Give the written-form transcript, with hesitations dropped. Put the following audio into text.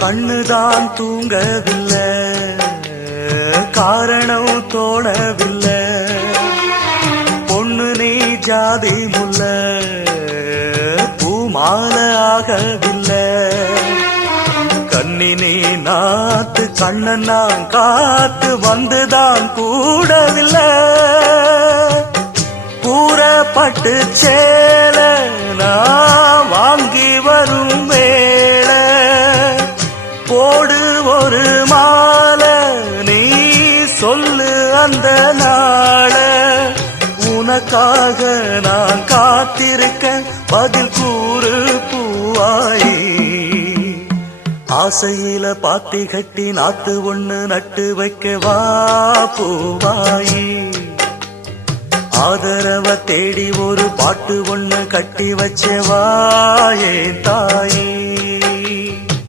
கண்ணுதான் தூங்கவில்லை, காரணம் தோணவில்லை. பொண்ணு நீ ஜாதி முல்ல, பூமால ஆகவில்லை. கண்ணினே நாத்து கண்ணன் நான் காத்து வந்துதான் கூடவில்லை. கூறப்பட்டு சேல நான் வாங்கி வரும் வேள, போடு ஒரு மாலை நீ சொல்லு அந்த நாள. உனக்காக நான் காத்திருக்க பதில் கூறு பூவாயி. ஆசையில பாத்தி கட்டி நாத்து ஒண்ணு நட்டு வைக்கவா பூவாயி. ஆதரவ தேடி ஒரு பாட்டு ஒண்ணு கட்டி வச்சவா ஏன் தாயி.